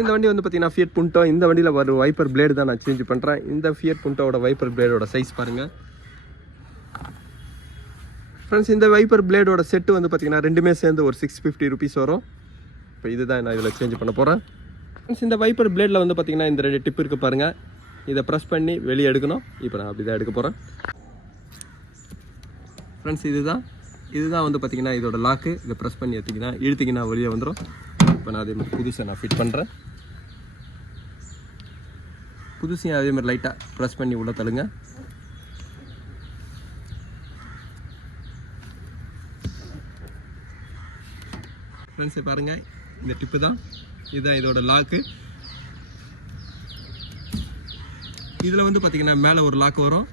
இந்த வண்டி வந்து பார்த்தீங்கன்னா ஃபியட் புண்டோ. இந்த வண்டியில் ஒரு வைப்பர் பிளேடு தான் நான் சேஞ்ச் பண்ணுறேன். இந்த ஃபியட் புண்டோட வைப்பர் பிளேடோட சைஸ் பாருங்கள் ஃப்ரெண்ட்ஸ். இந்த வைப்பர் பிளேடோட செட்டு வந்து பார்த்தீங்கன்னா ரெண்டுமே சேர்ந்து ஒரு 650 rupees வரும். இப்போ இதுதான் நான் இதில் சேஞ்ச் பண்ண போகிறேன் ஃப்ரெண்ட்ஸ். இந்த வைப்பர் பிளேடில் வந்து பார்த்தீங்கன்னா இந்த 2 டிப் இருக்குது பாருங்கள். இதை ப்ரெஸ் பண்ணி வெளியே எடுக்கணும். இப்போ நான் அப்படி தான் எடுக்க போகிறேன் ஃப்ரெண்ட்ஸ். இதுதான் வந்து பார்த்தீங்கன்னா இதோட லாக்கு. இதை ப்ரெஸ் பண்ணி இழுத்திங்கன்னா வெளியே வந்துடும். இப்போ நான் அதே மாதிரி புதுசாக நான் ஃபிட் பண்ணுறேன். புதுசையும் அதே மாதிரி லைட்டாக ப்ரெஸ் பண்ணி உள்ள தள்ளுங்க. ஃப்ரெண்ட்ஸை பாருங்கள், இந்த டிப்பு தான், இதுதான் இதோட லாக்கு. இதில் வந்து பார்த்தீங்கன்னா மேலே ஒரு லாக் வரும்.